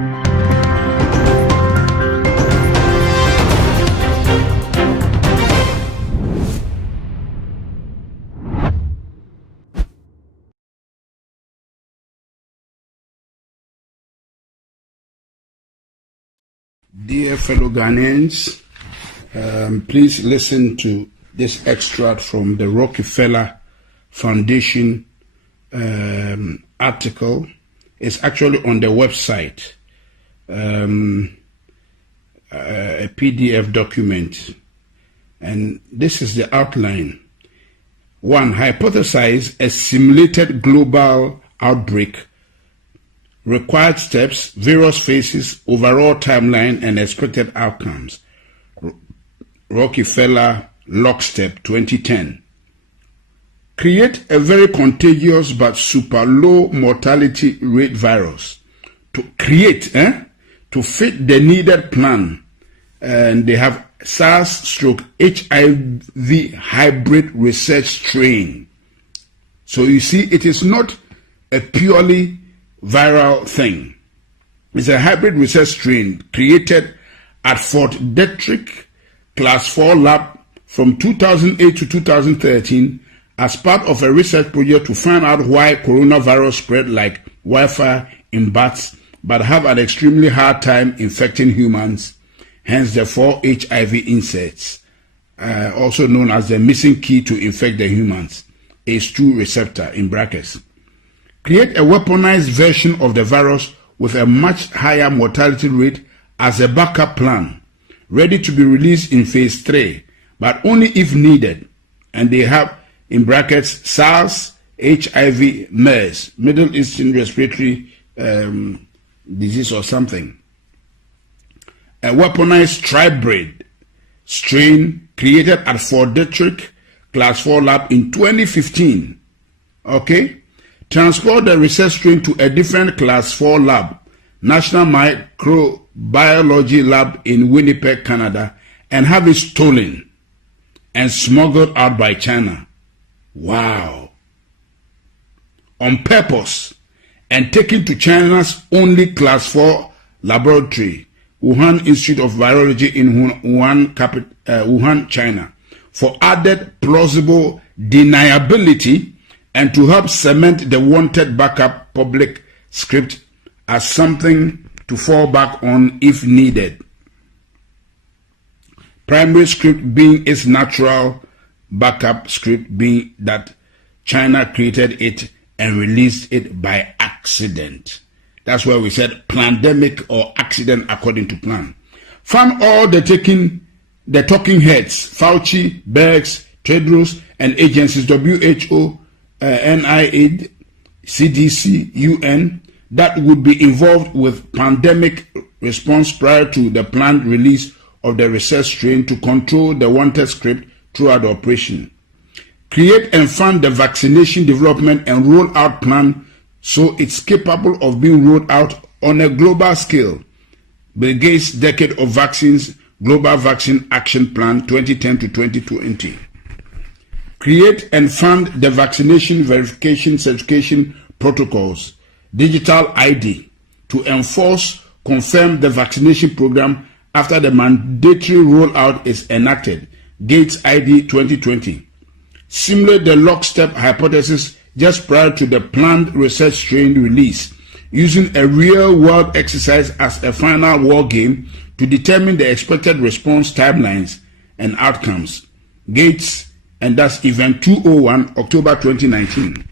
Dear fellow Ghanaians, please listen to this extract from the Rockefeller Foundation article. It's actually on the website, a PDF document. And this is the outline. 1. Hypothesize a simulated global outbreak. Required steps, various phases, overall timeline, and expected outcomes. Rockefeller Lockstep 2010. Create a very contagious but super low mortality rate virus. To create, to fit the needed plan. And they have SARS/HIV hybrid research strain. So you see, it is not a purely viral thing. It's a hybrid research strain created at Fort Detrick Class 4 lab from 2008 to 2013 as part of a research project to find out why coronavirus spread like wildfire in bats but have an extremely hard time infecting humans, hence the 4 HIV insects, also known as the missing key to infect the humans, ACE2 receptor in brackets. Create a weaponized version of the virus with a much higher mortality rate as a backup plan, ready to be released in phase 3, but only if needed. And they have, in brackets, SARS, HIV, MERS, Middle Eastern Respiratory Disease or something. A weaponized tribrid strain created at Fort Detrick Class 4 lab in 2015. Okay? Transport the research strain to a different Class 4 lab, National Microbiology Lab in Winnipeg, Canada, and have it stolen and smuggled out by China. Wow. On purpose, and taken to China's only Class 4 laboratory, Wuhan Institute of Virology in Wuhan, China, for added plausible deniability and to help cement the wanted backup public script as something to fall back on if needed. Primary script being its natural backup script being that China created it and released it by accident. That's why we said pandemic or accident according to plan. Found all the talking heads, Fauci, Bergs, Tedros, and agencies WHO, NIAID, CDC, UN, that would be involved with pandemic response prior to the planned release of the research strain to control the wanted script throughout the operation. Create and fund the vaccination development and rollout plan so it's capable of being rolled out on a global scale. Bill Gates' Decade of Vaccines Global Vaccine Action Plan 2010 to 2020. Create and fund the vaccination verification certification protocols, digital ID, to enforce, confirm the vaccination program after the mandatory rollout is enacted, Gates ID 2020. Simulate the lockstep hypothesis just prior to the planned research strain release, using a real-world exercise as a final war game to determine the expected response timelines and outcomes. Gates, and that's Event 201, October 2019.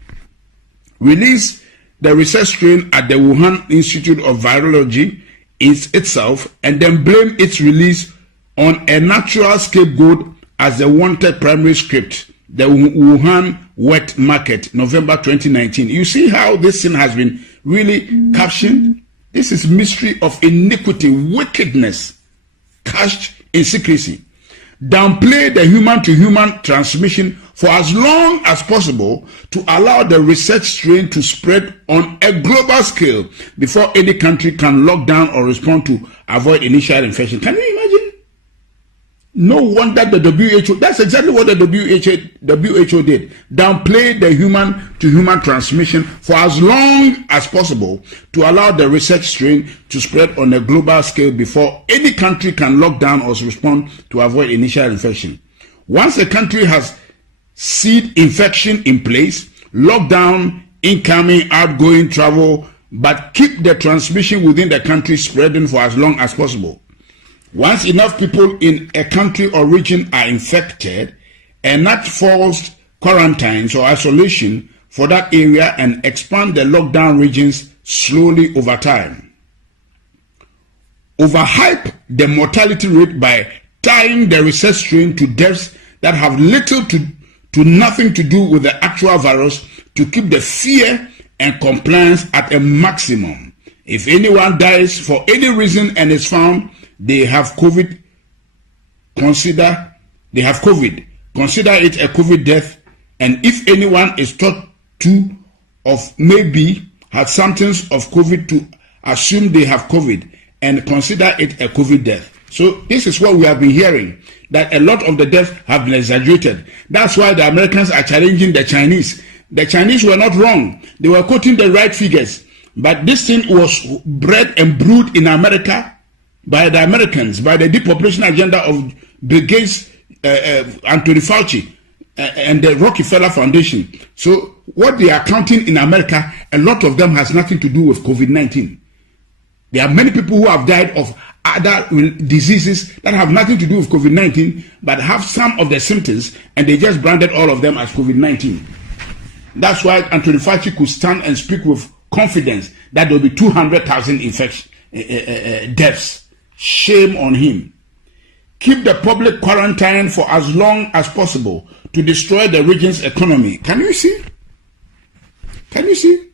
Release the research strain at the Wuhan Institute of Virology itself, and then blame its release on a natural scapegoat as the wanted primary script, the Wuhan wet market, November 2019. You see how this thing has been really captioned? This is mystery of iniquity, wickedness, cached in secrecy. Downplay the human-to-human transmission for as long as possible to allow the research strain to spread on a global scale before any country can lock down or respond to avoid initial infection. Can you imagine? No wonder the WHO, that's exactly what the WHO did. Downplay the human-to-human transmission for as long as possible to allow the research strain to spread on a global scale before any country can lock down or respond to avoid initial infection. Once a country has seed infection in place, lock down incoming, outgoing travel, but keep the transmission within the country spreading for as long as possible. Once enough people in a country or region are infected, enact forced quarantines or isolation for that area and expand the lockdown regions slowly over time. Overhype the mortality rate by tying the research strain to deaths that have little to nothing to do with the actual virus to keep the fear and compliance at a maximum. If anyone dies for any reason and is found they have COVID, consider it a COVID death, and if anyone is thought to of maybe had symptoms of COVID, to assume they have COVID and consider it a COVID death. So this is what we have been hearing, that a lot of the deaths have been exaggerated. That's why the Americans are challenging the Chinese. The Chinese were not wrong. They were quoting the right figures. But this thing was bred and brewed in America by the Americans, by the depopulation agenda of Bill Gates, Anthony Fauci, and the Rockefeller Foundation. So what they are counting in America, a lot of them has nothing to do with COVID-19. There are many people who have died of other diseases that have nothing to do with COVID-19, but have some of the symptoms, and they just branded all of them as COVID-19. That's why Anthony Fauci could stand and speak with confidence that there will be 200,000 deaths. Shame on him. Keep the public quarantine for as long as possible to destroy the region's economy. Can you see? Can you see?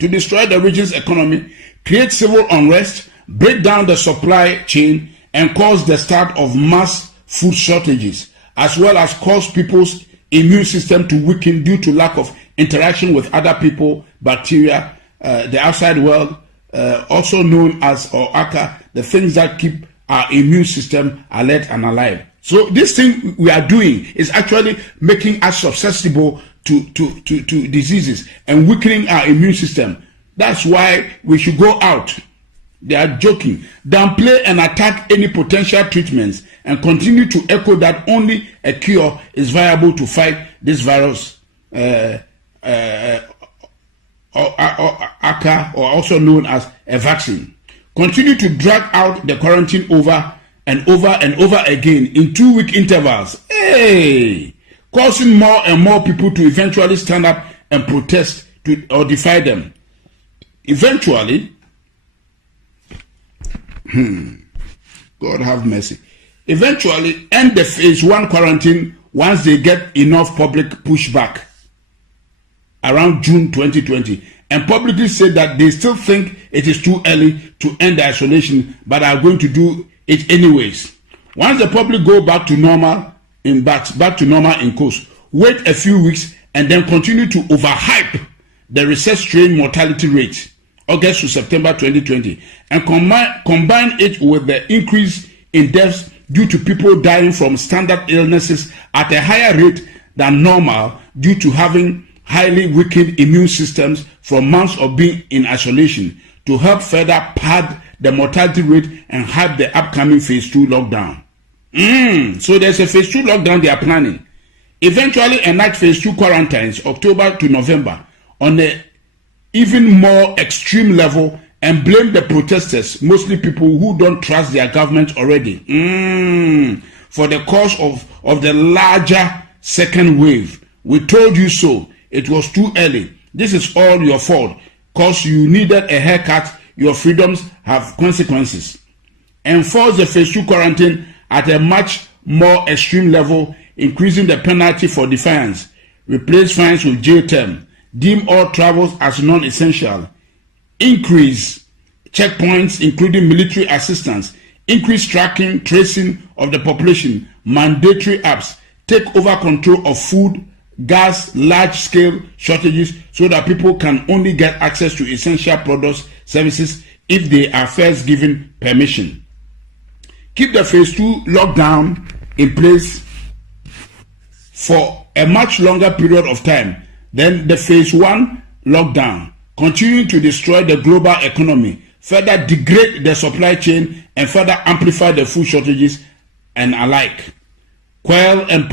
To destroy the region's economy, create civil unrest, break down the supply chain, and cause the start of mass food shortages, as well as cause people's immune system to weaken due to lack of interaction with other people, bacteria, the outside world, also known as or aka, the things that keep our immune system alert and alive. So this thing we are doing is actually making us susceptible to diseases and weakening our immune system. That's why we should go out. They are joking. Downplay and attack any potential treatments and continue to echo that only a cure is viable to fight this virus, ACA, or also known as a vaccine. Continue to drag out the quarantine over and over and over again in 2-week intervals. Hey! Causing more and more people to eventually stand up and protest or defy them. Eventually, God have mercy. Eventually, end the phase 1 quarantine once they get enough public pushback around June 2020, and publicly said that they still think it is too early to end the isolation, but are going to do it anyways. Once the public go back to normal in course, wait a few weeks and then continue to overhype the research strain mortality rate, August to September 2020, and combine it with the increase in deaths due to people dying from standard illnesses at a higher rate than normal due to having highly weakened immune systems from months of being in isolation, to help further pad the mortality rate and hype the upcoming phase 2 lockdown. So there's a phase 2 lockdown they are planning. Eventually enact phase 2 quarantines October to November on an even more extreme level and blame the protesters, mostly people who don't trust their government already, for the cause of the larger second wave. We told you so. It was too early. This is all your fault. Cause you needed a haircut. Your freedoms have consequences. Enforce the phase 2 quarantine at a much more extreme level, increasing the penalty for defiance. Replace fines with jail term. Deem all travels as non-essential. Increase checkpoints, including military assistance. Increase tracking, tracing of the population. Mandatory apps. Take over control of food, gas, large-scale shortages so that people can only get access to essential products, services if they are first given permission. Keep the phase 2 lockdown in place for a much longer period of time than the phase 1 lockdown, continuing to destroy the global economy, further degrade the supply chain, and further amplify the food shortages and alike. Quell any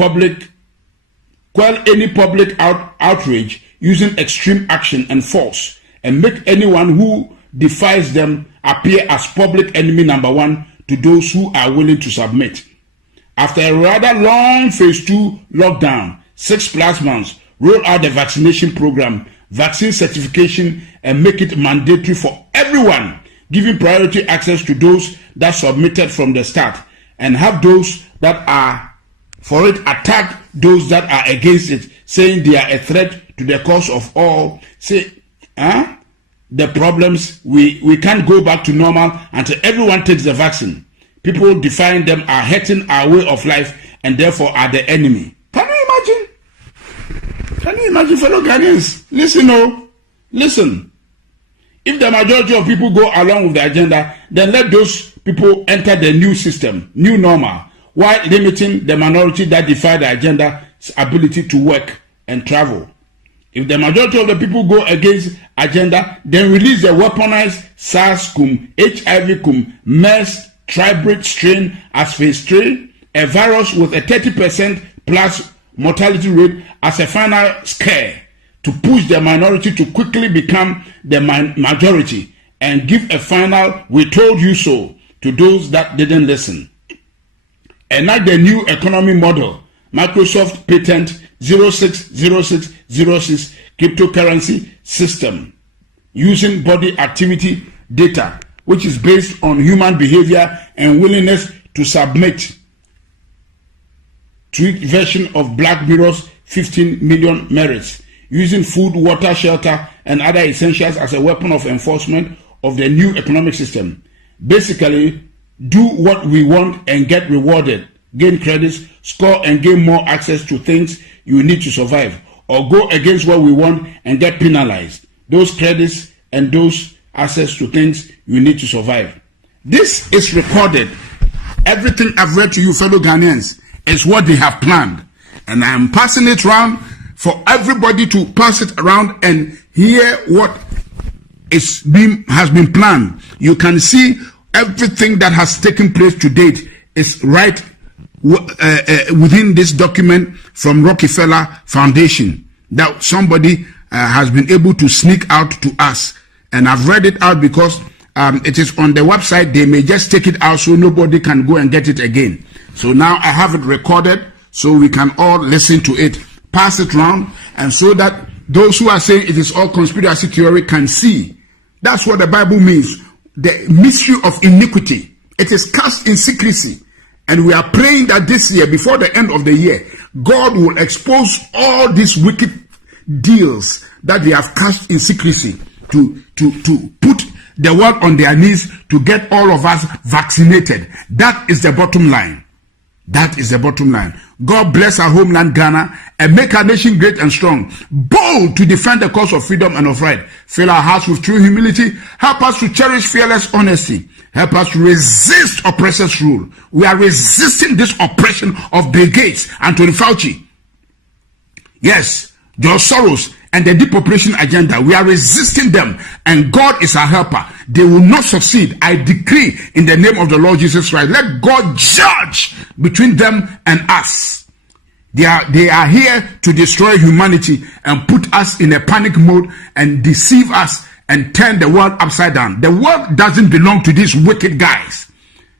public outrage using extreme action and force, and make anyone who defies them appear as public enemy number 1 to those who are willing to submit. After a rather long phase 2 lockdown, 6+ months, roll out the vaccination program, vaccine certification, and make it mandatory for everyone, giving priority access to those that submitted from the start, and have those that are for it attack those that are against it, saying they are a threat to the cause of all. Say, the problems, we can't go back to normal until everyone takes the vaccine. People defying them are hurting our way of life and therefore are the enemy. Can you imagine? Can you imagine, fellow Ghanaians? Listen. If the majority of people go along with the agenda, then let those people enter the new system, new normal, while limiting the minority that defy the agenda's ability to work and travel. If the majority of the people go against agenda, then release the weaponized SARS-CoV, HIV-CoV, MERS, tribrid strain as phase 3, a virus with a 30% plus mortality rate as a final scare to push the minority to quickly become the majority and give a final "we told you so" to those that didn't listen. Enact the new economy model, Microsoft patent 060606 cryptocurrency system using body activity data, which is based on human behavior and willingness to submit. Tweaked version of Black Mirror's 15 million merits, using food, water, shelter, and other essentials as a weapon of enforcement of the new economic system. Basically, do what we want and get rewarded, gain credits, score and gain more access to things you need to survive, or go against what we want and get penalized, those credits and those access to things you need to survive. This is recorded. Everything I've read to you, fellow Ghanaians, is what they have planned. And I am passing it around for everybody to pass it around and hear what has been planned. You can see everything that has taken place to date is right within this document from Rockefeller Foundation that somebody has been able to sneak out to us. And I've read it out because it is on the website. They may just take it out so nobody can go and get it again. So now I have it recorded so we can all listen to it, pass it around, and so that those who are saying it is all conspiracy theory can see. That's what the Bible means. The mystery of iniquity. It is cast in secrecy. And we are praying that this year, before the end of the year, God will expose all these wicked deals that they have cast in secrecy to put the world on their knees to get all of us vaccinated. That is the bottom line. That is the bottom line. God bless our homeland Ghana and make our nation great and strong, bold to defend the cause of freedom and of right. Fill our hearts with true humility. Help us to cherish fearless honesty. Help us to resist oppressors' rule. We are resisting this oppression of Bill Gates, Anthony Fauci. Yes, George Soros and the depopulation agenda. We are resisting them, and God is our helper. They will not succeed. I decree in the name of the Lord Jesus Christ, let God judge between them and us. They are here to destroy humanity and put us in a panic mode and deceive us and turn the world upside down. The world doesn't belong to these wicked guys.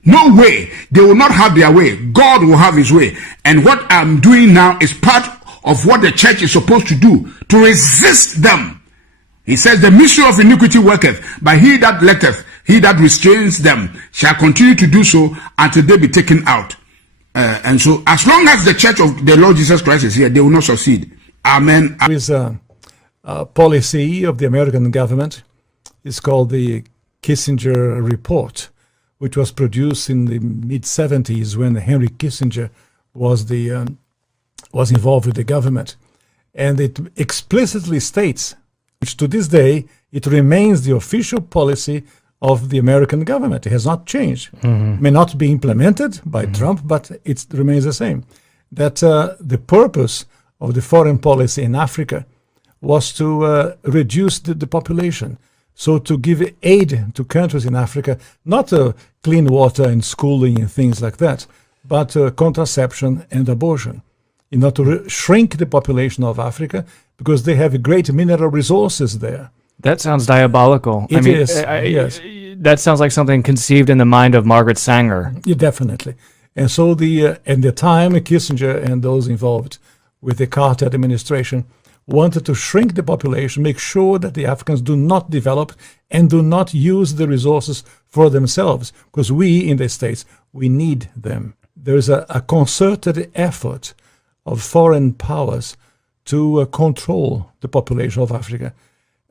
No way. They will not have their way. God will have his way. And what I'm doing now is part of what the church is supposed to do, to resist them. He says, the mystery of iniquity worketh, but he that letteth, he that restrains them, shall continue to do so until they be taken out. And so, as long as the church of the Lord Jesus Christ is here, they will not succeed. Amen. There is a policy of the American government. It's called the Kissinger Report, which was produced in the mid-70s when Henry Kissinger was involved with the government. And it explicitly states, which to this day, it remains the official policy of the American government. It has not changed. May not be implemented by Trump, but it remains the same. That the purpose of the foreign policy in Africa was to reduce the population. So to give aid to countries in Africa, not clean water and schooling and things like that, but contraception and abortion, in order to shrink the population of Africa, because they have great mineral resources there. That sounds diabolical. It is, yes. That sounds like something conceived in the mind of Margaret Sanger. Yeah, definitely. And so at the time, Kissinger and those involved with the Carter administration wanted to shrink the population, make sure that the Africans do not develop and do not use the resources for themselves, because we in the States, we need them. There is a concerted effort of foreign powers to control the population of Africa.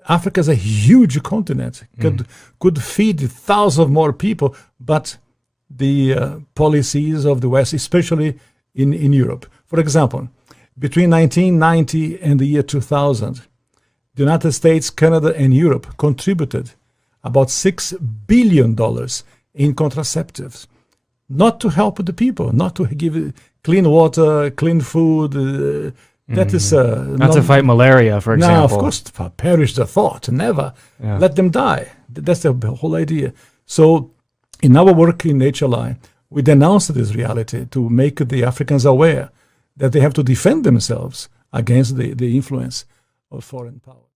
Africa is a huge continent, could feed thousands of more people, but the policies of the West, especially in Europe. For example, between 1990 and the year 2000, the United States, Canada, and Europe contributed about $6 billion in contraceptives, not to help the people, not to give clean water, clean food. That is not to fight malaria, for example. No, of course, perish the thought. Never let them die. That's the whole idea. So, in our work in HLI, we denounced this reality to make the Africans aware that they have to defend themselves against the influence of foreign power.